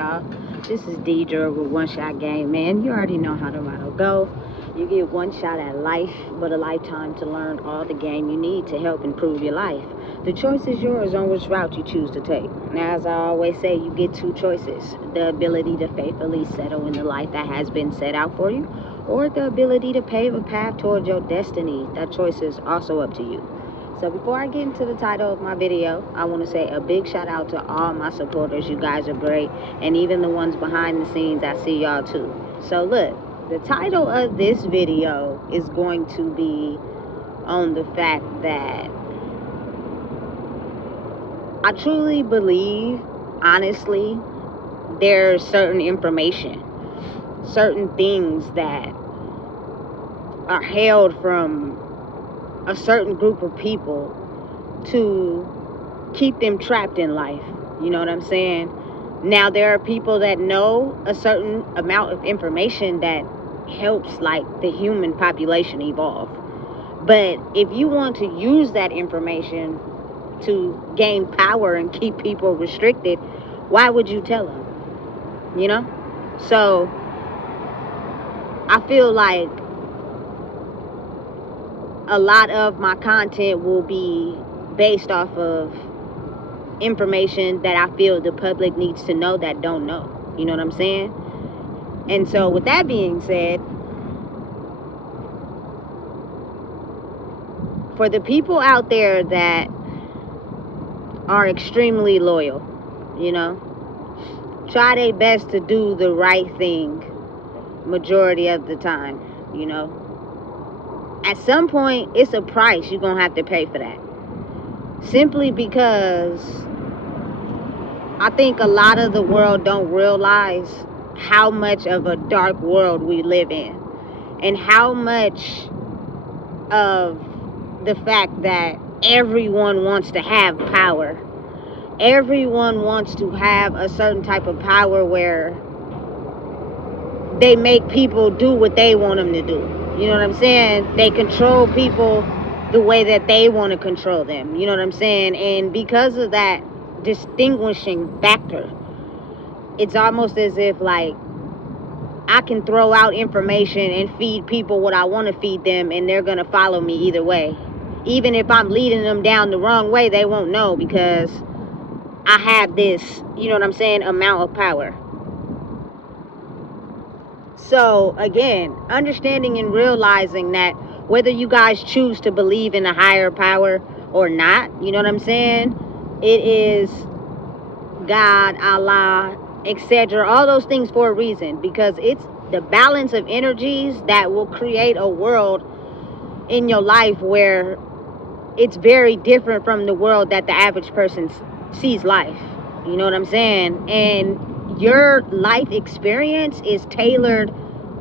y'all? This is Deidre with One Shot Game. Man, you already know how the motto go. You get one shot at life, but a lifetime to learn all the game you need to help improve your life. The choice is yours on which route you choose to take. Now, as I always say, you get two choices. The ability to faithfully settle in the life that has been set out for you, or the ability to pave a path towards your destiny. That choice is also up to you. So before I get into the title of my video, I want to say a big shout out to all my supporters. You guys are great. And even the ones behind the scenes, I see y'all too. So look, the title of this video is going to be on the fact that I truly believe, honestly, there's certain information, certain things that are held from a certain group of people to keep them trapped in life. You know what I'm saying? Now, there are people that know a certain amount of information that helps like the human population evolve. But if you want to use that information to gain power and keep people restricted, why would you tell them? You know? So I feel like a lot of my content will be based off of information that I feel the public needs to know that don't know. You know what I'm saying? And so with that being said, for the people out there that are extremely loyal, you know, try their best to do the right thing majority of the time, you know. At some point, it's a price you're going to have to pay for that. Simply because I think a lot of the world don't realize how much of a dark world we live in. And how much of the fact that everyone wants to have power. Everyone wants to have a certain type of power where they make people do what they want them to do. You know what I'm saying? They control people the way that they want to control them. You know what I'm saying? And because of that distinguishing factor, it's almost as if like I can throw out information and feed people what I want to feed them, and they're going to follow me either way. Even if I'm leading them down the wrong way, they won't know because I have this, you know what I'm saying, amount of power. So again, understanding and realizing that whether you guys choose to believe in a higher power or not, you know what I'm saying, it is God, Allah, etc., all those things for a reason, because it's the balance of energies that will create a world in your life where it's very different from the world that the average person sees life. You know what I'm saying? And your life experience is tailored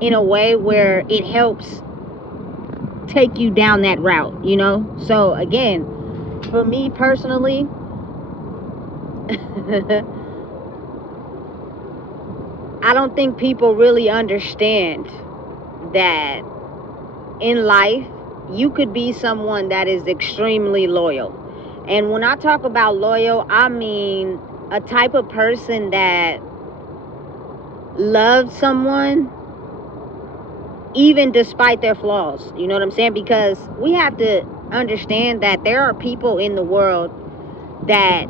in a way where it helps take you down that route, you know? So again, for me personally, I don't think people really understand that in life, you could be someone that is extremely loyal. And when I talk about loyal, I mean a type of person that loves someone even despite their flaws. You know what I'm saying? Because we have to understand that there are people in the world that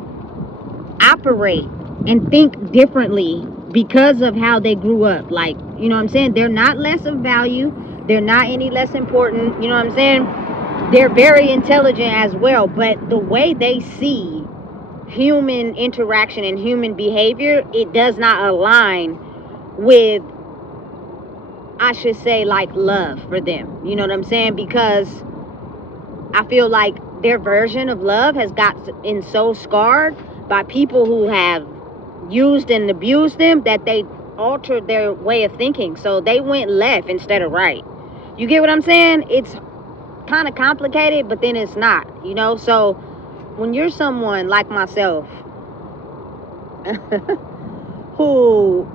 operate and think differently because of how they grew up. Like, you know what I'm saying? They're not less of value. They're not any less important. You know what I'm saying? They're very intelligent as well. But the way they see human interaction and human behavior, it does not align with, I should say, like love for them. You know what I'm saying? Because I feel like their version of love has gotten so scarred by people who have used and abused them that they altered their way of thinking. So they went left instead of right. You get what I'm saying? It's kind of complicated, but then it's not, you know? So when you're someone like myself who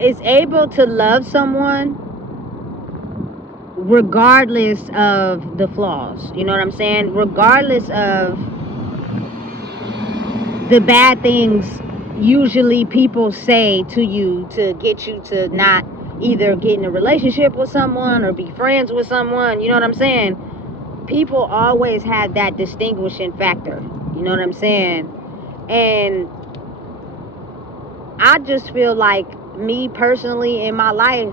is able to love someone regardless of the flaws, you know what I'm saying? Regardless of the bad things usually people say to you to get you to not either get in a relationship with someone or be friends with someone. You know what I'm saying? People always have that distinguishing factor. You know what I'm saying? And I just feel like, me personally, in my life,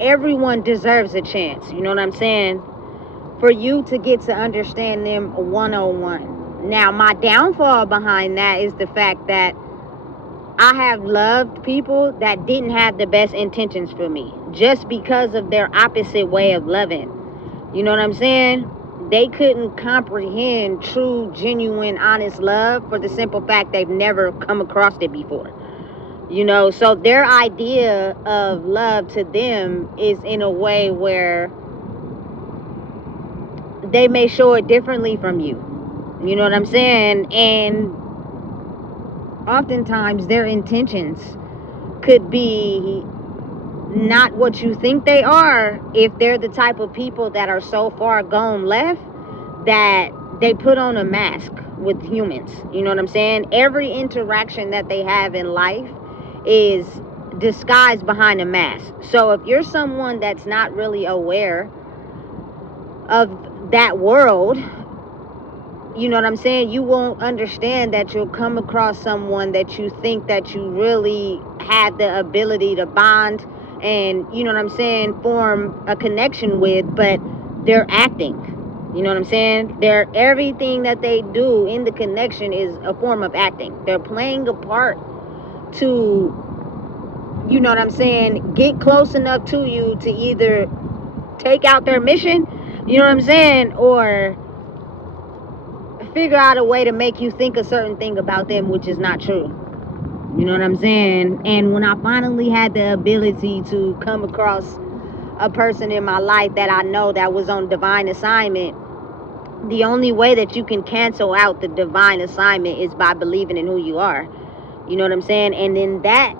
everyone deserves a chance. You know what I'm saying? For you to get to understand them 101. Now, my downfall behind that is the fact that I have loved people that didn't have the best intentions for me, just because of their opposite way of loving. You know what I'm saying? They couldn't comprehend true, genuine, honest love for the simple fact they've never come across it before. You know, so their idea of love to them is in a way where they may show it differently from you. You know what I'm saying? And oftentimes their intentions could be not what you think they are, if they're the type of people that are so far gone left that they put on a mask with humans. You know what I'm saying? Every interaction that they have in life is disguised behind a mask. So if you're someone that's not really aware of that world, you know what I'm saying, you won't understand that you'll come across someone that you think that you really have the ability to bond and, you know what I'm saying, form a connection with, but they're acting. You know what I'm saying? Everything that they do in the connection is a form of acting. They're playing a part to, you know what I'm saying, get close enough to you to either take out their mission, you know what I'm saying, or figure out a way to make you think a certain thing about them, which is not true. You know what I'm saying? And when I finally had the ability to come across a person in my life that I know that was on divine assignment, the only way that you can cancel out the divine assignment is by believing in who you are. You know what I'm saying? And in that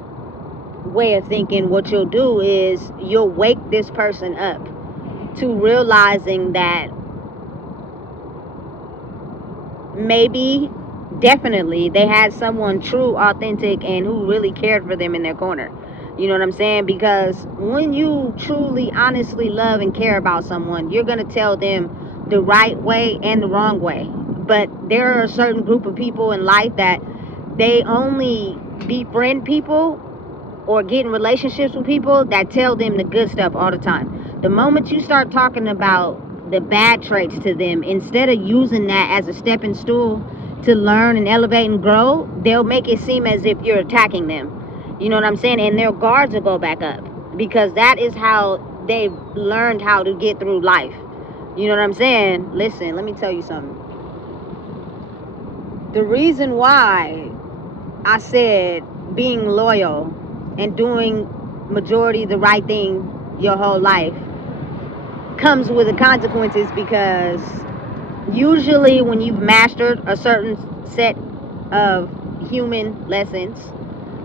way of thinking, what you'll do is you'll wake this person up to realizing that maybe, definitely, they had someone true, authentic, and who really cared for them in their corner. You know what I'm saying? Because when you truly, honestly love and care about someone, you're going to tell them the right way and the wrong way. But there are a certain group of people in life that they only befriend people or get in relationships with people that tell them the good stuff all the time. The moment you start talking about the bad traits to them, instead of using that as a stepping stool to learn and elevate and grow, they'll make it seem as if you're attacking them. You know what I'm saying? And their guards will go back up, because that is how they've learned how to get through life. You know what I'm saying? Listen, let me tell you something. The reason why I said being loyal and doing majority the right thing your whole life comes with the consequences, because usually when you've mastered a certain set of human lessons,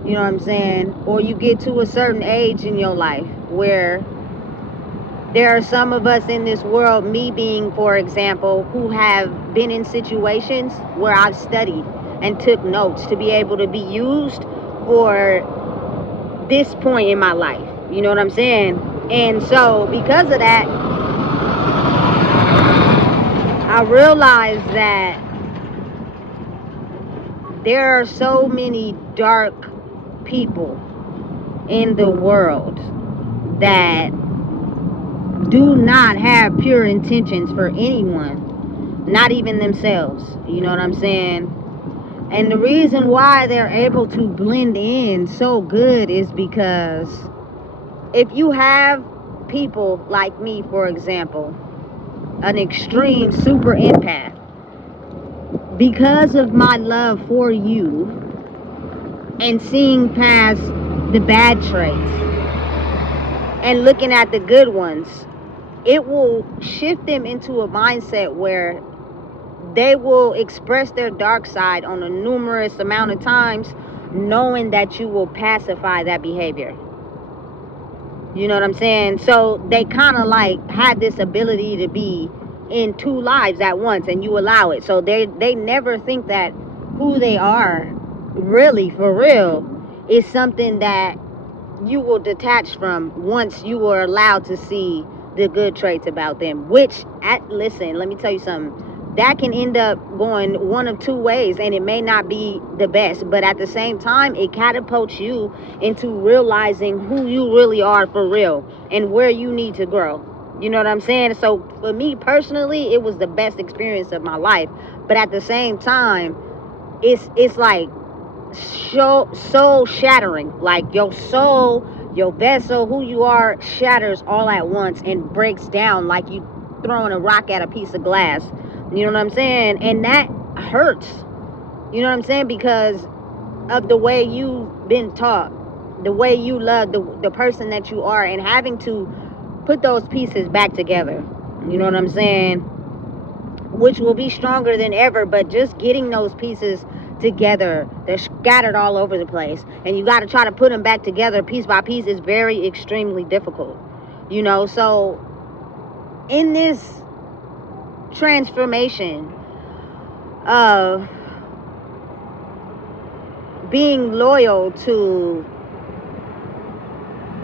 you know what I'm saying, or you get to a certain age in your life where there are some of us in this world, me being, for example, who have been in situations where I've studied and took notes to be able to be used for this point in my life. You know what I'm saying? And so because of that, I realized that there are so many dark people in the world that do not have pure intentions for anyone, not even themselves. You know what I'm saying? And the reason why they're able to blend in so good is because if you have people like me, for example, an extreme super empath, because of my love for you and seeing past the bad traits and looking at the good ones, it will shift them into a mindset where they will express their dark side on a numerous amount of times, knowing that you will pacify that behavior. You know what I'm saying? So they kind of like have this ability to be in two lives at once, and you allow it. So they never think that who they are really, for real, is something that you will detach from once you are allowed to see the good traits about them. Which, listen, let me tell you something. That can end up going one of two ways, and it may not be the best, but at the same time, it catapults you into realizing who you really are for real and where you need to grow. You know what I'm saying? So for me personally, it was the best experience of my life. But at the same time, it's like soul shattering. Like your soul, your vessel, who you are, shatters all at once and breaks down like you throwing a rock at a piece of glass. You know what I'm saying? And that hurts. You know what I'm saying? Because of the way you've been taught, the way you love the person that you are, and having to put those pieces back together. You know what I'm saying? Which will be stronger than ever, but just getting those pieces together, they're scattered all over the place, and you got to try to put them back together piece by piece is very extremely difficult. You know, so in this transformation of being loyal to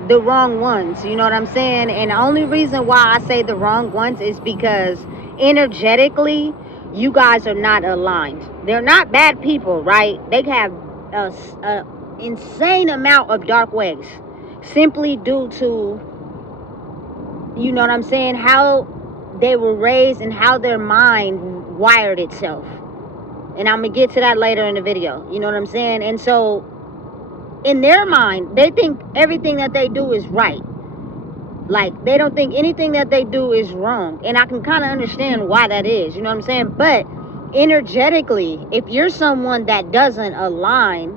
the wrong ones, you know what I'm saying? And the only reason why I say the wrong ones is because energetically you guys are not aligned. They're not bad people, right? They have a insane amount of dark ways simply due to, you know what I'm saying, how they were raised and how their mind wired itself. And I'm gonna get to that later in the video. You know what I'm saying? And so in their mind, they think everything that they do is right. Like, they don't think anything that they do is wrong. And I can kind of understand why that is. You know what I'm saying? But energetically, if you're someone that doesn't align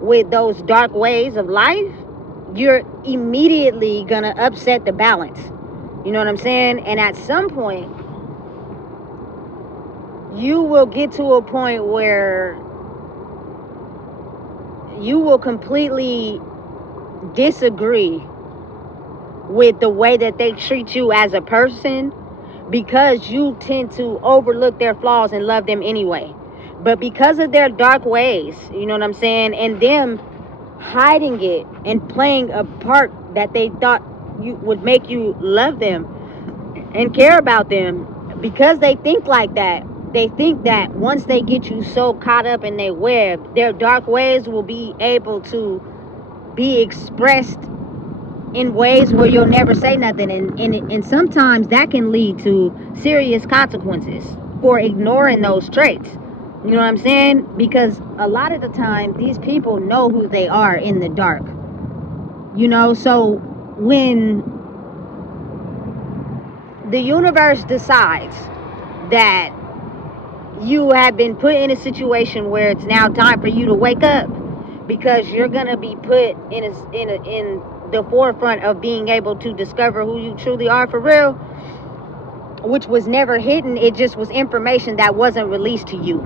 with those dark ways of life, you're immediately going to upset the balance. You know what I'm saying? And at some point, you will get to a point where you will completely disagree with the way that they treat you as a person, because you tend to overlook their flaws and love them anyway. But because of their dark ways, you know what I'm saying, and them hiding it and playing a part that they thought you would make you love them and care about them, because they think like that, they think that once they get you so caught up in their web, their dark ways will be able to be expressed in ways where you'll never say nothing, and sometimes that can lead to serious consequences for ignoring those traits. You know what I'm saying? Because a lot of the time these people know who they are in the dark. You know, so when the universe decides that you have been put in a situation where it's now time for you to wake up, because you're gonna be put in the forefront of being able to discover who you truly are for real, which was never hidden. It just was information that wasn't released to you.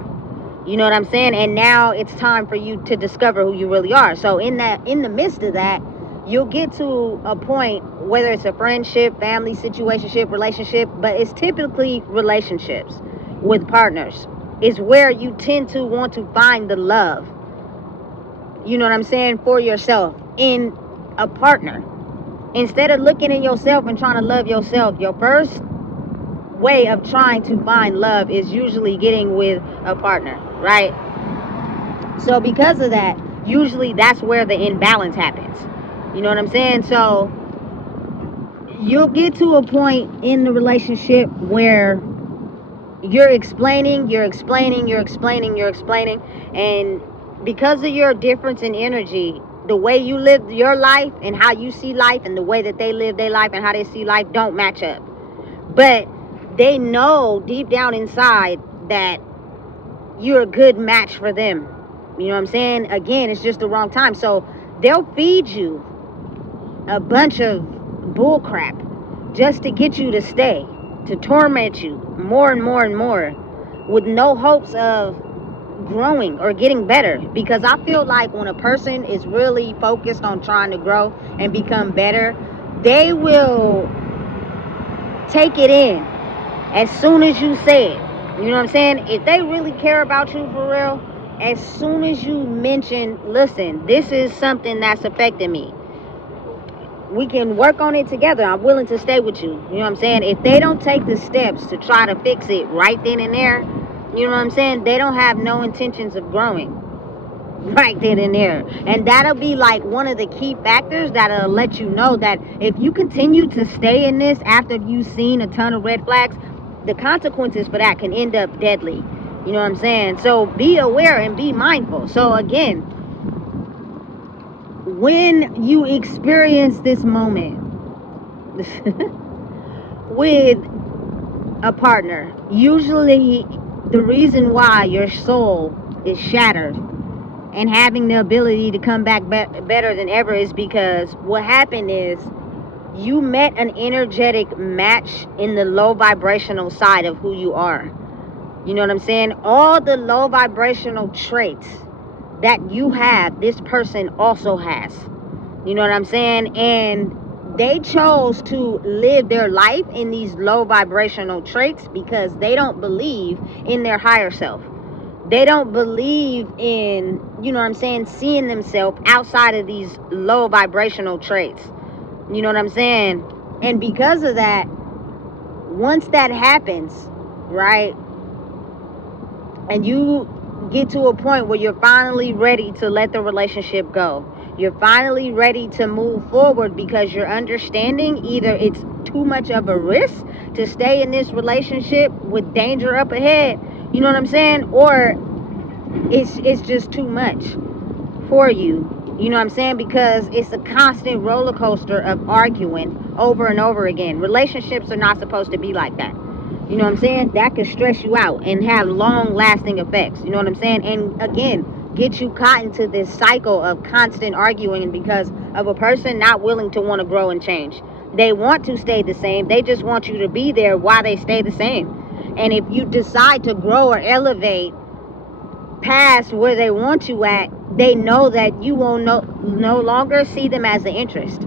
You know what I'm saying? And now it's time for you to discover who you really are. So in the midst of that, you'll get to a point, whether it's a friendship, family, situationship, relationship, but it's typically relationships with partners, is where you tend to want to find the love, you know what I'm saying, for yourself in a partner. Instead of looking in yourself and trying to love yourself, your first way of trying to find love is usually getting with a partner, right? So because of that, usually that's where the imbalance happens. You know what I'm saying? So you'll get to a point in the relationship where you're explaining, and because of your difference in energy, the way you live your life and how you see life and the way that they live their life and how they see life don't match up. But they know deep down inside that you're a good match for them. You know what I'm saying? Again, it's just the wrong time. So they'll feed you a bunch of bull crap just to get you to stay, to torment you more and more and more, with no hopes of growing or getting better. Because I feel like when a person is really focused on trying to grow and become better, they will take it in as soon as you say it. You know what I'm saying? If they really care about you for real, as soon as you mention, listen, this is something that's affecting me, we can work on it together, I'm willing to stay with you. You know what I'm saying? If they don't take the steps to try to fix it right then and there, you know what I'm saying, they don't have no intentions of growing right then and there. And that'll be like one of the key factors that'll let you know that if you continue to stay in this after you've seen a ton of red flags, the consequences for that can end up deadly. You know what I'm saying? So be aware and be mindful. So again, when you experience this moment with a partner, usually the reason why your soul is shattered and having the ability to come back better than ever is because what happened is you met an energetic match in the low vibrational side of who you are. You know what I'm saying? All the low vibrational traits that you have, this person also has. You know what I'm saying? And they chose to live their life in these low vibrational traits because they don't believe in their higher self. They don't believe in, you know what I'm saying, seeing themselves outside of these low vibrational traits. You know what I'm saying? And because of that, once that happens, right, and you get to a point where you're finally ready to let the relationship go, you're finally ready to move forward because you're understanding either it's too much of a risk to stay in this relationship with danger up ahead, you know what I'm saying, or it's just too much for you. You know what I'm saying? Because it's a constant roller coaster of arguing over and over again. Relationships are not supposed to be like that. You know what I'm saying? That could stress you out and have long lasting effects. You know what I'm saying? And again, get you caught into this cycle of constant arguing because of a person not willing to want to grow and change. They want to stay the same. They just want you to be there while they stay the same. And if you decide to grow or elevate past where they want you at, they know that you will no longer see them as an interest.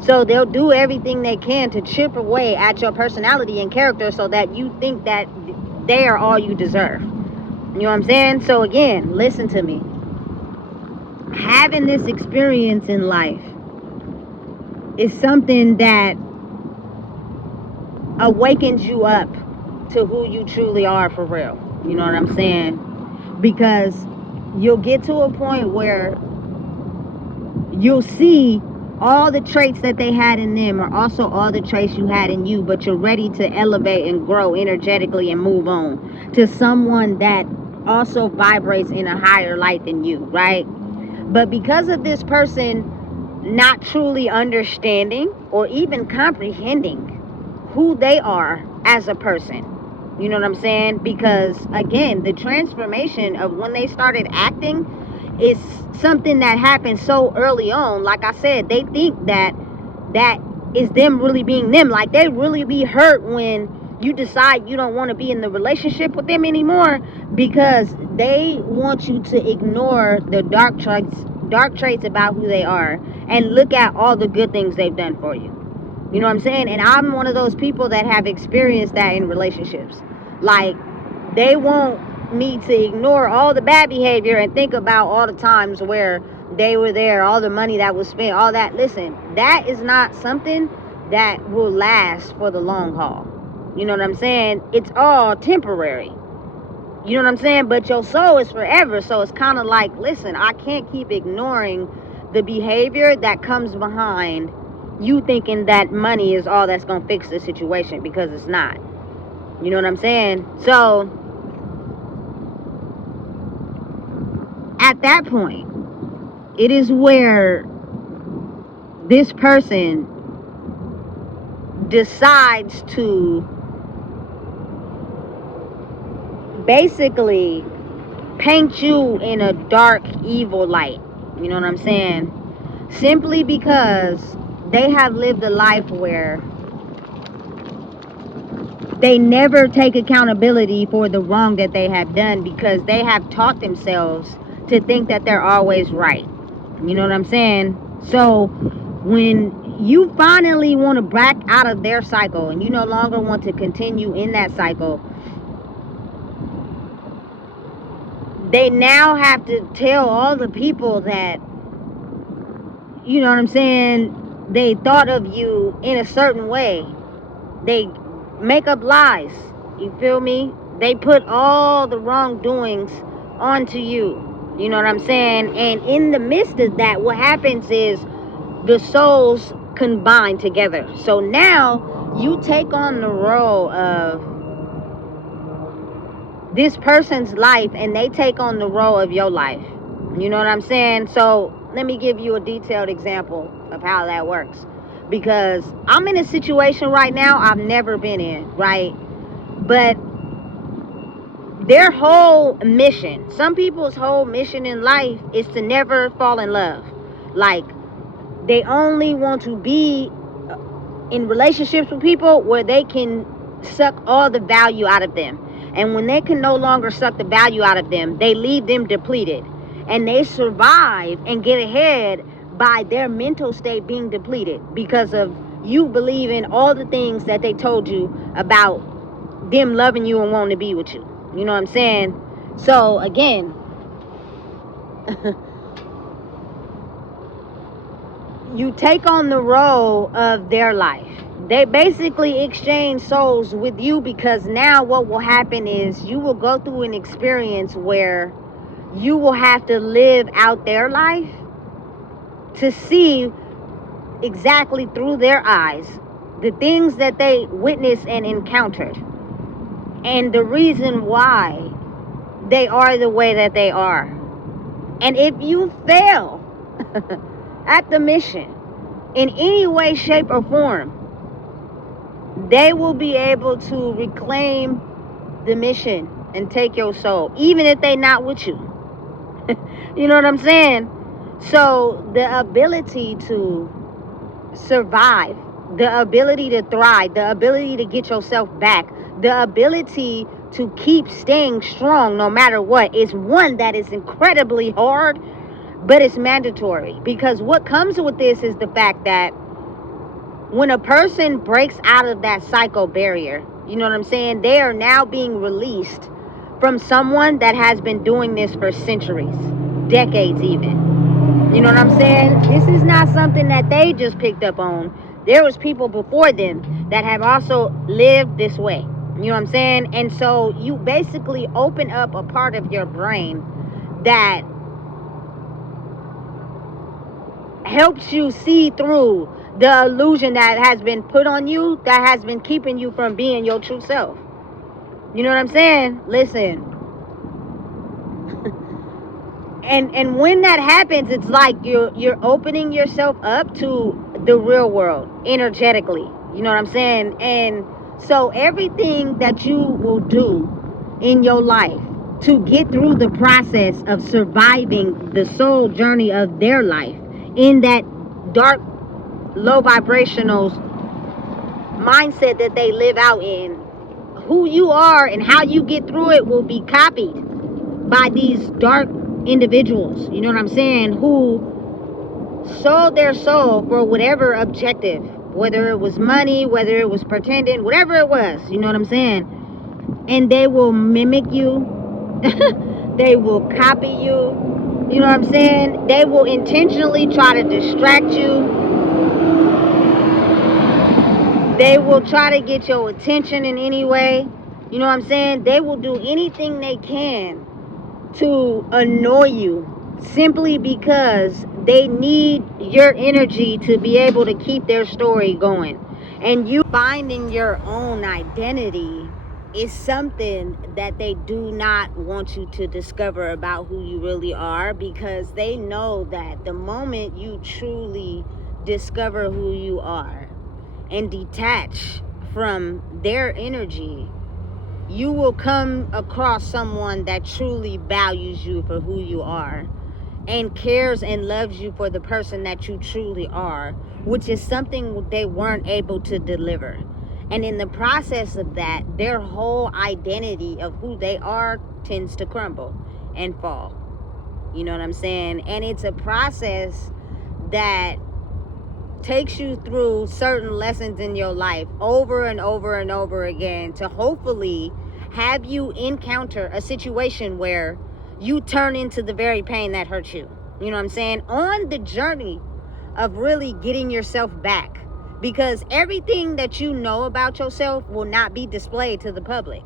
So they'll do everything they can to chip away at your personality and character so that you think that they are all you deserve. You know what I'm saying? So again, listen to me. Having this experience in life is something that awakens you up to who you truly are for real. You know what I'm saying? Because you'll get to a point where you'll see all the traits that they had in them are also all the traits you had in you, but you're ready to elevate and grow energetically and move on to someone that also vibrates in a higher light than you, right? But because of this person not truly understanding or even comprehending who they are as a person, you know what I'm saying? Because again, the transformation of when they started acting is something that happened so early on. Like I said, they think that is them really being them. Like they really be hurt when you decide you don't want to be in the relationship with them anymore because they want you to ignore the dark traits about who they are and look at all the good things they've done for you. You know what I'm saying? And I'm one of those people that have experienced that in relationships. Like, they want me to ignore all the bad behavior and think about all the times where they were there, all the money that was spent, all that. Listen, that is not something that will last for the long haul. You know what I'm saying? It's all temporary. You know what I'm saying? But your soul is forever. So it's kind of like, listen, I can't keep ignoring the behavior that comes behind you thinking that money is all that's going to fix the situation, because it's not. You know what I'm saying? So at that point, it is where this person decides to basically paint you in a dark, evil light. You know what I'm saying? Simply because they have lived a life where they never take accountability for the wrong that they have done, because they have taught themselves to think that they're always right. You know what I'm saying? So when you finally want to back out of their cycle and you no longer want to continue in that cycle, they now have to tell all the people that, you know what I'm saying, they thought of you in a certain way. They make up lies. You feel me? They put all the wrongdoings onto you. You know what I'm saying? And in the midst of that, what happens is the souls combine together. So now you take on the role of this person's life, and they take on the role of your life. You know what I'm saying? So let me give you a detailed example of how that works, because I'm in a situation right now I've never been in, right? But their whole mission, some people's whole mission in life is to never fall in love. Like, they only want to be in relationships with people where they can suck all the value out of them. And when they can no longer suck the value out of them, they leave them depleted. And they survive and get ahead by their mental state being depleted because of you believing all the things that they told you about them loving you and wanting to be with you. You know what I'm saying? So again, you take on the role of their life. They basically exchange souls with you, because now what will happen is you will go through an experience where you will have to live out their life to see exactly through their eyes the things that they witnessed and encountered, and the reason why they are the way that they are. And if you fail at the mission in any way, shape, or form, they will be able to reclaim the mission and take your soul, even if they're not with you. You know what I'm saying? So the ability to survive, the ability to thrive, the ability to get yourself back, the ability to keep staying strong no matter what is one that is incredibly hard, but it's mandatory. Because what comes with this is the fact that when a person breaks out of that psycho barrier, you know what I'm saying, they are now being released from someone that has been doing this for centuries, decades even. You know what I'm saying? This is not something that they just picked up on. There was people before them that have also lived this way. You know what I'm saying? And so you basically open up a part of your brain that helps you see through the illusion that has been put on you, that has been keeping you from being your true self. You know what I'm saying? Listen. And when that happens, it's like you're opening yourself up to the real world energetically. You know what I'm saying? And so everything that you will do in your life to get through the process of surviving the soul journey of their life in that dark, low vibrational mindset that they live out in, who you are and how you get through it will be copied by these dark individuals, you know what I'm saying, who sold their soul for whatever objective, whether it was money, whether it was pretending, whatever it was, you know what I'm saying. And they will mimic you. They will copy you. You know what I'm saying? They will intentionally try to distract you. They will try to get your attention in any way. You know what I'm saying? They will do anything they can to annoy you, simply because they need your energy to be able to keep their story going. And you finding your own identity is something that they do not want you to discover about who you really are, because they know that the moment you truly discover who you are and detach from their energy, you will come across someone that truly values you for who you are and cares and loves you for the person that you truly are, which is something they weren't able to deliver. And in the process of that, their whole identity of who they are tends to crumble and fall. You know what I'm saying? And it's a process that takes you through certain lessons in your life over and over and over again to hopefully have you encounter a situation where you turn into the very pain that hurts you. You know what I'm saying? On the journey of really getting yourself back, because everything that you know about yourself will not be displayed to the public.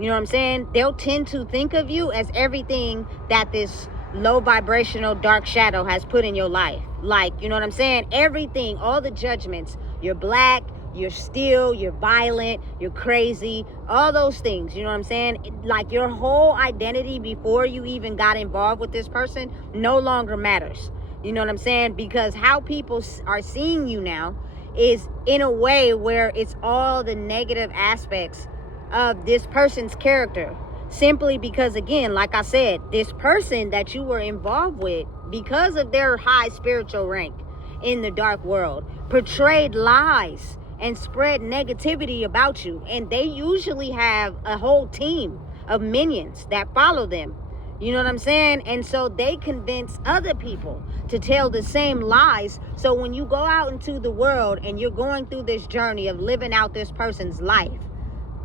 You know what I'm saying? They'll tend to think of you as everything that this low vibrational dark shadow has put in your life. Like, you know what I'm saying? Everything, all the judgments. You're black, you're still, you're violent, you're crazy, all those things. You know what I'm saying? Like, your whole identity before you even got involved with this person no longer matters. You know what I'm saying? Because how people are seeing you now is in a way where it's all the negative aspects of this person's character, simply because, again, like I said, this person that you were involved with, because of their high spiritual rank in the dark world, portrayed lies and spread negativity about you. And they usually have a whole team of minions that follow them. You know what I'm saying? And so they convince other people to tell the same lies. So when you go out into the world and you're going through this journey of living out this person's life,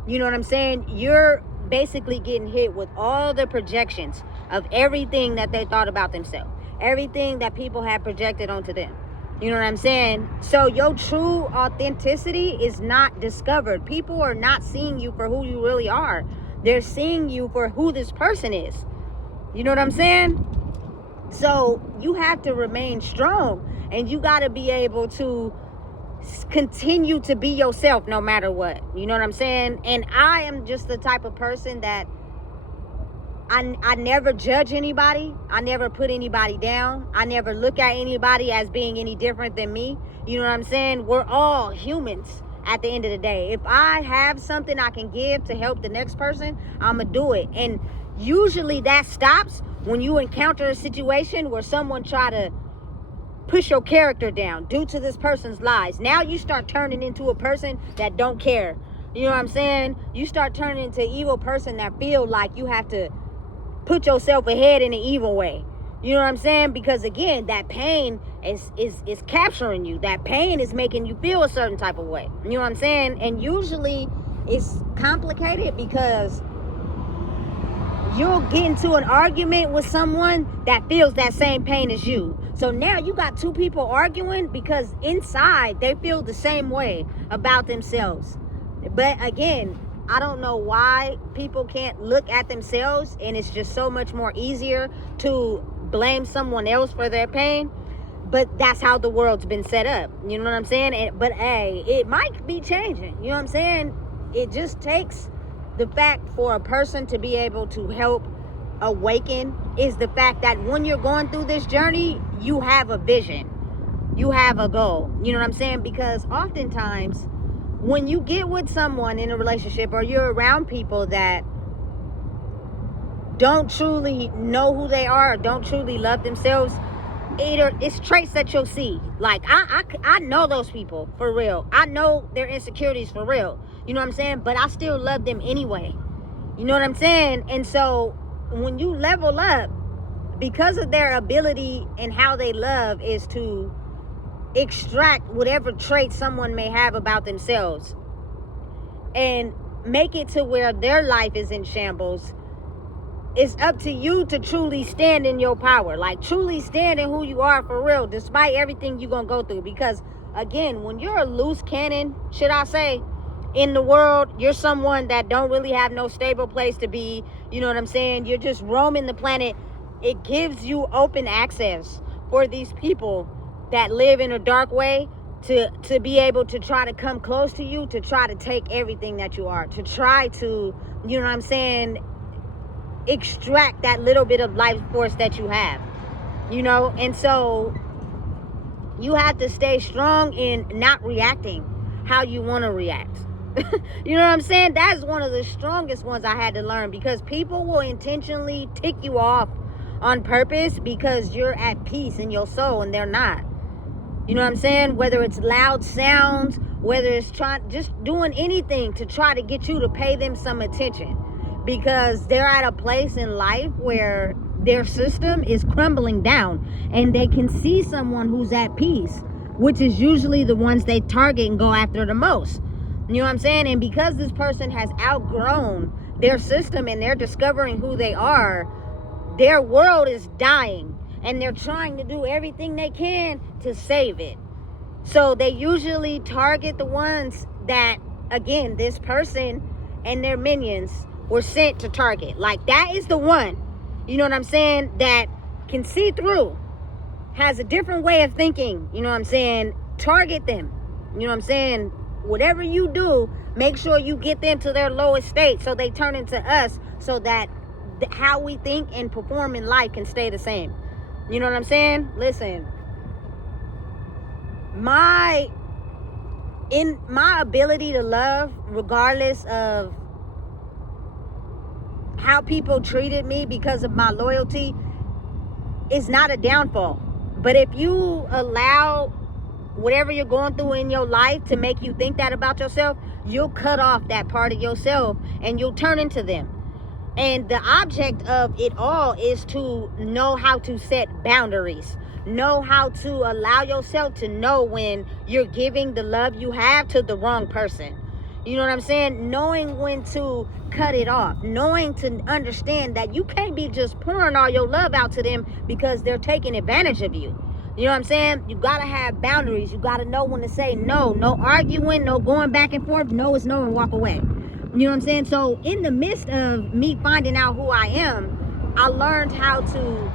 you know what I'm saying? You're basically getting hit with all the projections of everything that they thought about themselves. Everything that people have projected onto them. You know what I'm saying? So your true authenticity is not discovered. People are not seeing you for who you really are. They're seeing you for who this person is. You know what I'm saying? So you have to remain strong, and you got to be able to continue to be yourself no matter what. You know what I'm saying? And I am just the type of person that I never judge anybody. I never put anybody down. I never look at anybody as being any different than me. You know what I'm saying? We're all humans at the end of the day. If I have something I can give to help the next person, I'm gonna do it. And usually that stops when you encounter a situation where someone try to push your character down due to this person's lies. Now you start turning into a person that don't care. You know what I'm saying? You start turning into an evil person that feel like you have to put yourself ahead in an evil way. You know what I'm saying? Because again, that pain is capturing you. That pain is making you feel a certain type of way. You know what I'm saying? And usually it's complicated because you'll get into an argument with someone that feels that same pain as you. So now you got two people arguing because inside they feel the same way about themselves. But again, I don't know why people can't look at themselves, and it's just so much more easier to blame someone else for their pain. But that's how the world's been set up. You know what I'm saying? But hey, it might be changing. You know what I'm saying? It just takes the fact for a person to be able to help awaken is the fact that when you're going through this journey, you have a vision. You have a goal. You know what I'm saying? Because oftentimes when you get with someone in a relationship or you're around people that don't truly know who they are or don't truly love themselves, it's traits that you'll see. Like, I know those people for real. I know their insecurities for real. You know what I'm saying? But I still love them anyway. You know what I'm saying? And so when you level up, because of their ability and how they love is to extract whatever traits someone may have about themselves and make it to where their life is in shambles, it's up to you to truly stand in your power. Like, truly stand in who you are for real, despite everything you're gonna go through. Because again, when you're a loose cannon, should I say, in the world, you're someone that don't really have no stable place to be. You know what I'm saying? You're just roaming the planet. It gives you open access for these people that live in a dark way to be able to try to come close to you, to try to take everything that you are, to try to, you know what I'm saying, extract that little bit of life force that you have, you know. And so you have to stay strong in not reacting how you want to react. You know what I'm saying? That's one of the strongest ones I had to learn, because people will intentionally tick you off on purpose because you're at peace in your soul and they're not. You know what I'm saying? Whether it's loud sounds, whether it's just doing anything to try to get you to pay them some attention, because they're at a place in life where their system is crumbling down and they can see someone who's at peace, which is usually the ones they target and go after the most. You know what I'm saying? And because this person has outgrown their system and they're discovering who they are, their world is dying and they're trying to do everything they can to save it. So they usually target the ones that, again, this person and their minions were sent to target. Like, that is the one, you know what I'm saying, that can see through, has a different way of thinking, you know what I'm saying. Target them, you know what I'm saying. Whatever you do, make sure you get them to their lowest state so they turn into us, so that how we think and perform in life can stay the same. You know what I'm saying? Listen, my ability to love, regardless of how people treated me because of my loyalty, is not a downfall. But if you allow whatever you're going through in your life to make you think that about yourself, you'll cut off that part of yourself and you'll turn into them. And the object of it all is to know how to set boundaries. Know how to allow yourself to know when you're giving the love you have to the wrong person. You know what I'm saying? Knowing when to cut it off. Knowing to understand that you can't be just pouring all your love out to them because they're taking advantage of you. You know what I'm saying? You gotta have boundaries. You gotta know when to say no. No arguing, no going back and forth. No is no, and walk away. You know what I'm saying? So in the midst of me finding out who I am, I learned how to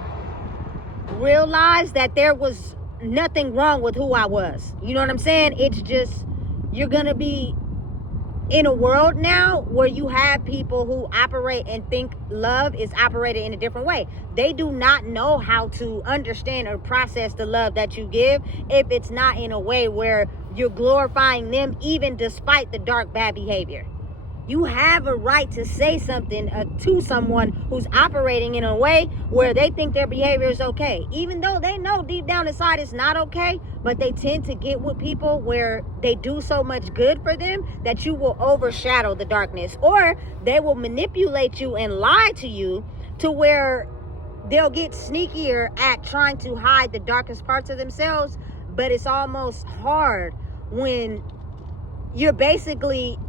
realize that there was nothing wrong with who I was. You know what I'm saying? It's just, you're gonna be in a world now where you have people who operate and think love is operated in a different way. They do not know how to understand or process the love that you give if it's not in a way where you're glorifying them, even despite the dark, bad behavior. You have a right to say something to someone who's operating in a way where they think their behavior is okay, even though they know deep down inside it's not okay. But they tend to get with people where they do so much good for them that you will overshadow the darkness, or they will manipulate you and lie to you to where they'll get sneakier at trying to hide the darkest parts of themselves. But it's almost hard when you're basically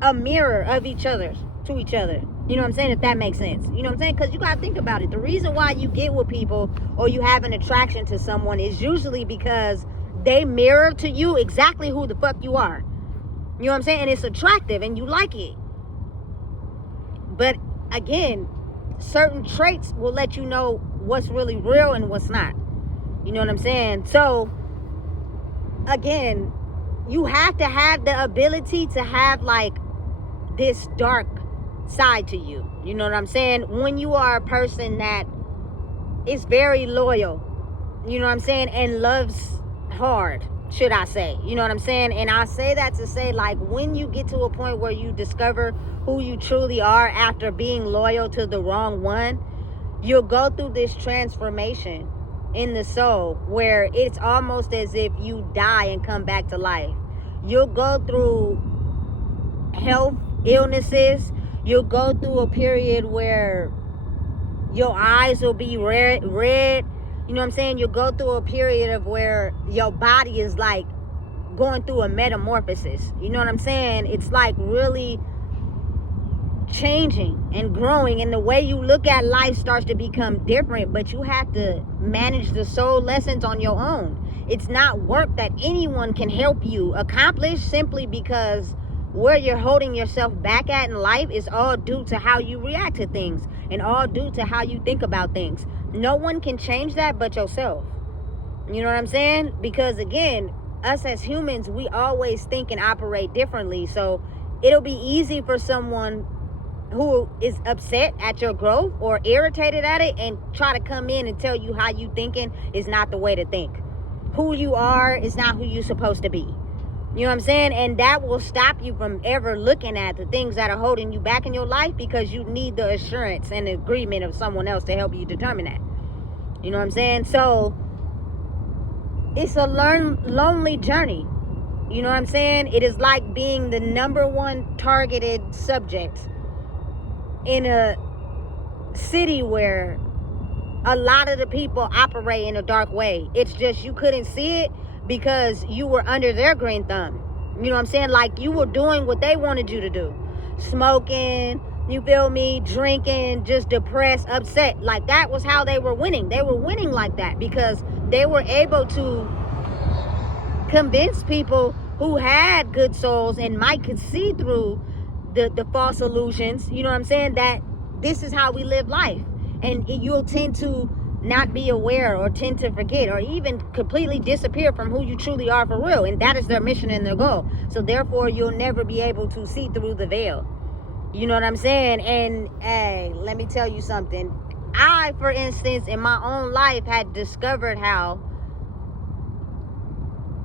a mirror of each other to each other. You know what I'm saying? If that makes sense. You know what I'm saying? Because you got to think about it. The reason why you get with people or you have an attraction to someone is usually because they mirror to you exactly who the fuck you are. You know what I'm saying? And it's attractive and you like it. But again, certain traits will let you know what's really real and what's not. You know what I'm saying? So again, you have to have the ability to have like this dark side to you. You know what I'm saying? When you are a person that is very loyal, you know what I'm saying, and loves hard, should I say. You know what I'm saying? And I say that to say, like, when you get to a point where you discover who you truly are after being loyal to the wrong one, you'll go through this transformation in the soul where it's almost as if you die and come back to life. You'll go through health illnesses. You'll go through a period where your eyes will be red. You know what I'm saying? You'll go through a period of where your body is like going through a metamorphosis. You know what I'm saying? It's like really changing and growing, and the way you look at life starts to become different. But you have to manage the soul lessons on your own. It's not work that anyone can help you accomplish, simply because where you're holding yourself back at in life is all due to how you react to things and all due to how you think about things. No one can change that but yourself. You know what I'm saying? Because again, us as humans, we always think and operate differently. So it'll be easy for someone who is upset at your growth or irritated at it and try to come in and tell you how you thinking is not the way to think. Who you are is not who you're supposed to be. You know what I'm saying? And that will stop you from ever looking at the things that are holding you back in your life, because you need the assurance and the agreement of someone else to help you determine that. You know what I'm saying? So it's a lonely journey. You know what I'm saying? It is like being the number one targeted subject in a city where a lot of the people operate in a dark way. It's just you couldn't see it because you were under their green thumb. You know what I'm saying? Like, you were doing what they wanted you to do. Smoking, you feel me, drinking, just depressed, upset. Like, that was how they were winning. They were winning like that because they were able to convince people who had good souls and might could see through the false illusions, you know what I'm saying, that this is how we live life. And you'll tend to not be aware or tend to forget or even completely disappear from who you truly are for real. And that is their mission and their goal. So therefore, you'll never be able to see through the veil. You know what I'm saying? And hey, let me tell you something. I, for instance, in my own life had discovered how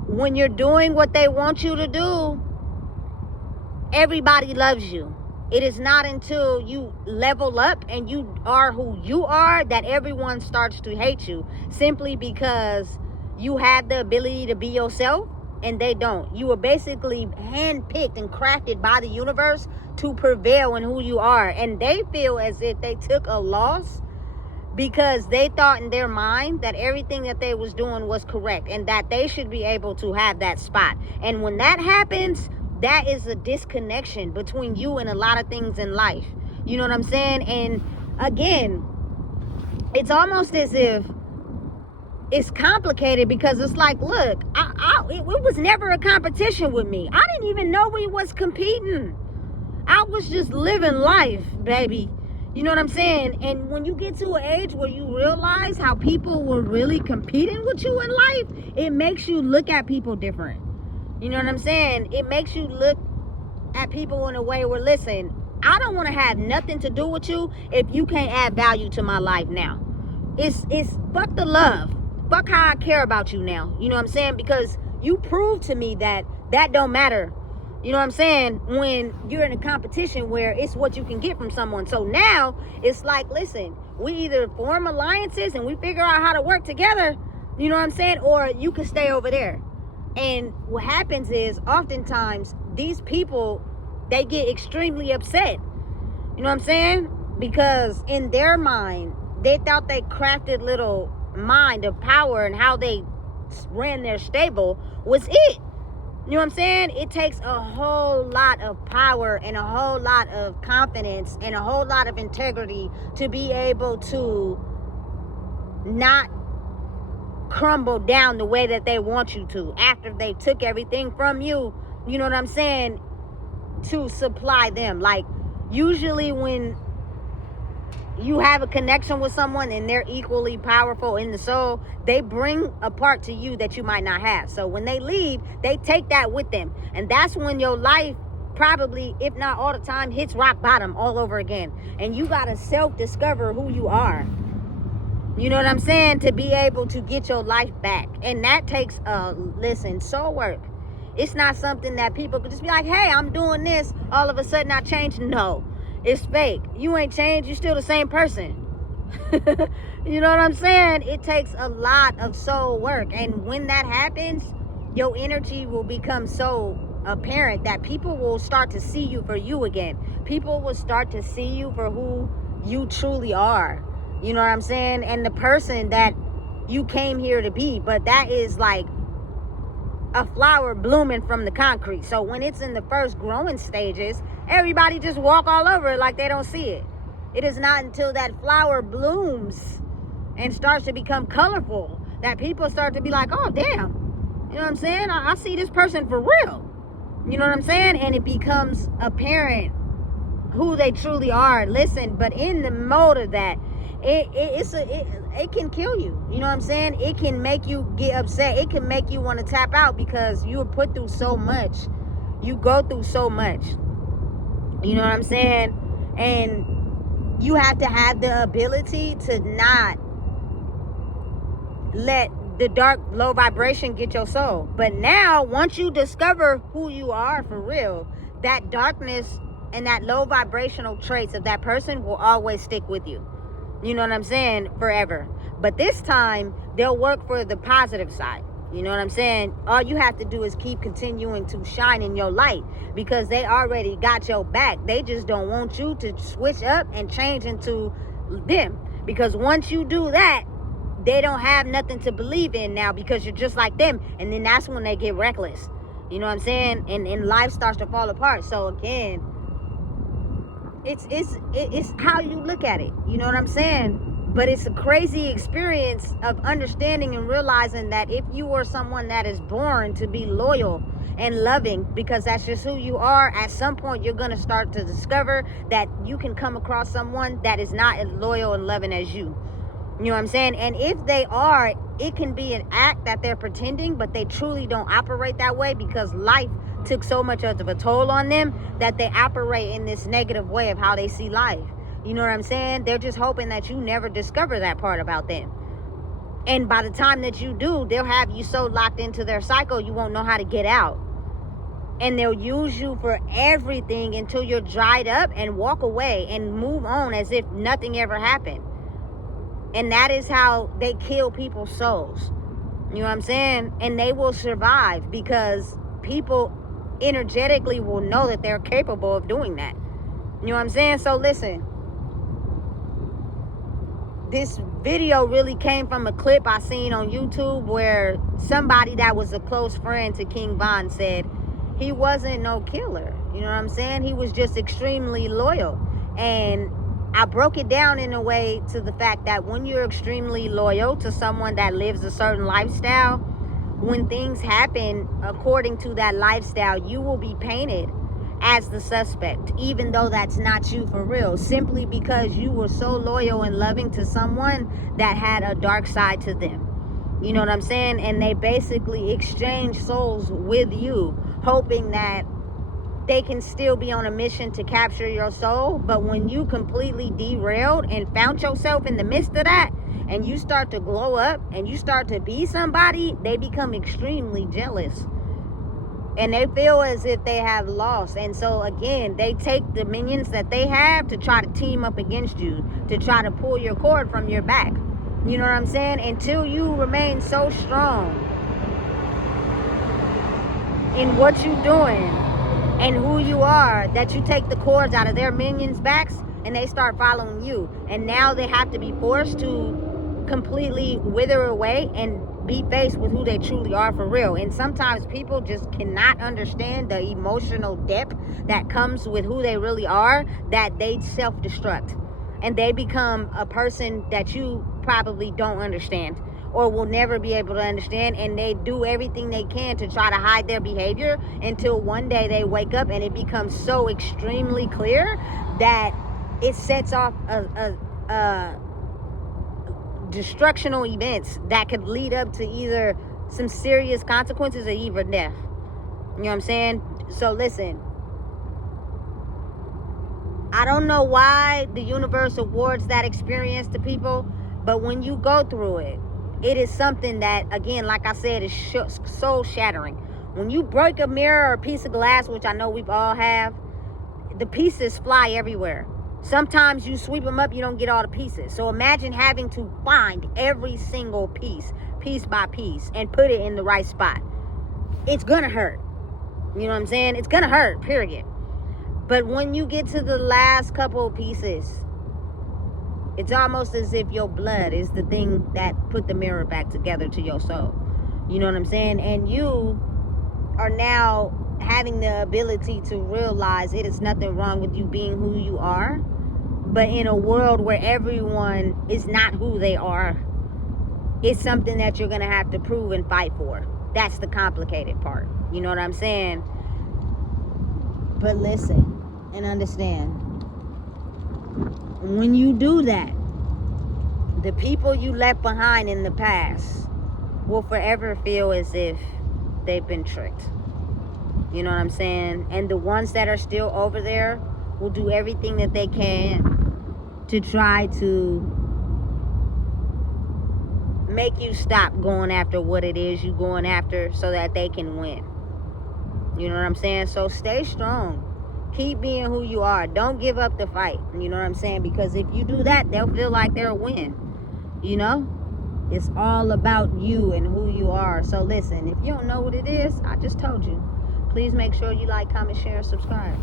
when you're doing what they want you to do, everybody loves you. It is not until you level up and you are who you are that everyone starts to hate you, simply because you had the ability to be yourself and they don't. You were basically handpicked and crafted by the universe to prevail in who you are. And they feel as if they took a loss because they thought in their mind that everything that they was doing was correct and that they should be able to have that spot. And when that happens, that is a disconnection between you and a lot of things in life. You know what I'm saying? And again, it's almost as if it's complicated because it's like, look, it was never a competition with me. I didn't even know we was competing. I was just living life, baby. You know what I'm saying? And when you get to an age where you realize how people were really competing with you in life, it makes you look at people different. You know what I'm saying? It makes you look at people in a way where, listen, I don't want to have nothing to do with you if you can't add value to my life now. It's fuck the love. Fuck how I care about you now. You know what I'm saying? Because you proved to me that don't matter. You know what I'm saying? When you're in a competition where it's what you can get from someone. So now it's like, listen, we either form alliances and we figure out how to work together, you know what I'm saying? Or you can stay over there. And what happens is oftentimes these people, they get extremely upset. You know what I'm saying? Because in their mind, they thought they crafted little mind of power and how they ran their stable was it. You know what I'm saying? It takes a whole lot of power and a whole lot of confidence and a whole lot of integrity to be able to not crumble down the way that they want you to after they took everything from you, you know what I'm saying, to supply them. Like, usually when you have a connection with someone and they're equally powerful in the soul, they bring a part to you that you might not have. So when they leave, they take that with them. And that's when your life probably, if not all the time, hits rock bottom all over again. And you got to self-discover who you are. You know what I'm saying? To be able to get your life back. And that takes, soul work. It's not something that people could just be like, hey, I'm doing this, all of a sudden I changed. No, it's fake. You ain't changed. You're still the same person. You know what I'm saying? It takes a lot of soul work. And when that happens, your energy will become so apparent that people will start to see you for you again. People will start to see you for who you truly are. You know what I'm saying? And the person that you came here to be. But that is like a flower blooming from the concrete. So when it's in the first growing stages, everybody just walk all over it like they don't see it. It is not until that flower blooms and starts to become colorful that people start to be like, oh, damn. You know what I'm saying? I see this person for real. You know what I'm saying? And it becomes apparent who they truly are. Listen, but in the mode of that, it can kill you. You know what I'm saying? It can make you get upset. It can make you want to tap out because you were put through so much. You go through so much. You know what I'm saying? And you have to have the ability to not let the dark, low vibration get your soul. But now, once you discover who you are for real, that darkness and that low vibrational traits of that person will always stick with you. You know what I'm saying? Forever. But this time, they'll work for the positive side. You know what I'm saying? All you have to do is keep continuing to shine in your light because they already got your back. They just don't want you to switch up and change into them. Because once you do that, they don't have nothing to believe in now because you're just like them. And then that's when they get reckless. You know what I'm saying? And life starts to fall apart. So again, it's how you look at it. You know what I'm saying? But it's a crazy experience of understanding and realizing that if you are someone that is born to be loyal and loving, because that's just who you are, at some point you're going to start to discover that you can come across someone that is not as loyal and loving as you. You know what I'm saying? And if they are, it can be an act that they're pretending, but they truly don't operate that way because life took so much of a toll on them that they operate in this negative way of how they see life. You know what I'm saying? They're just hoping that you never discover that part about them. And by the time that you do, they'll have you so locked into their cycle, you won't know how to get out. And they'll use you for everything until you're dried up and walk away and move on as if nothing ever happened. And that is how they kill people's souls. You know what I'm saying? And they will survive because people energetically will know that they're capable of doing that. You know what I'm saying? So listen, this video really came from a clip I seen on YouTube where somebody that was a close friend to King Von said he wasn't no killer. You know what I'm saying? He was just extremely loyal. And I broke it down in a way to the fact that when you're extremely loyal to someone that lives a certain lifestyle, when things happen according to that lifestyle, you will be painted as the suspect, even though that's not you for real, simply because you were so loyal and loving to someone that had a dark side to them. You know what I'm saying? And they basically exchange souls with you, hoping that they can still be on a mission to capture your soul. But when you completely derailed and found yourself in the midst of that, and you start to glow up and you start to be somebody, they become extremely jealous. And they feel as if they have lost. And so again, they take the minions that they have to try to team up against you, to try to pull your cord from your back. You know what I'm saying? Until you remain so strong in what you're doing and who you are, that you take the cords out of their minions' backs and they start following you. And now they have to be forced to completely wither away and be faced with who they truly are for real. And sometimes people just cannot understand the emotional depth that comes with who they really are, that they self-destruct. And they become a person that you probably don't understand or will never be able to understand. And they do everything they can to try to hide their behavior until one day they wake up and it becomes so extremely clear that it sets off a destructional events that could lead up to either some serious consequences or even death. You know what I'm saying? So listen, I don't know why the universe awards that experience to people, but when you go through it, it is something that, again, like I said, is soul shattering. When you break a mirror or a piece of glass, which I know we've all have, the pieces fly everywhere. Sometimes you sweep them up, you don't get all the pieces. So imagine having to find every single piece by piece, and put it in the right spot. It's gonna hurt. You know what I'm saying? It's gonna hurt, period. But when you get to the last couple of pieces, it's almost as if your blood is the thing that put the mirror back together to your soul. You know what I'm saying? And you are now having the ability to realize it is nothing wrong with you being who you are. But in a world where everyone is not who they are, it's something that you're going to have to prove and fight for. That's the complicated part. You know what I'm saying? But listen and understand. When you do that, the people you left behind in the past will forever feel as if they've been tricked. You know what I'm saying? And the ones that are still over there will do everything that they can to try to make you stop going after what it is you're going after so that they can win. You know what I'm saying? So stay strong. Keep being who you are. Don't give up the fight. You know what I'm saying? Because if you do that, they'll feel like they're a win. You know? It's all about you and who you are. So listen, if you don't know what it is, I just told you. Please make sure you like, comment, share, and subscribe.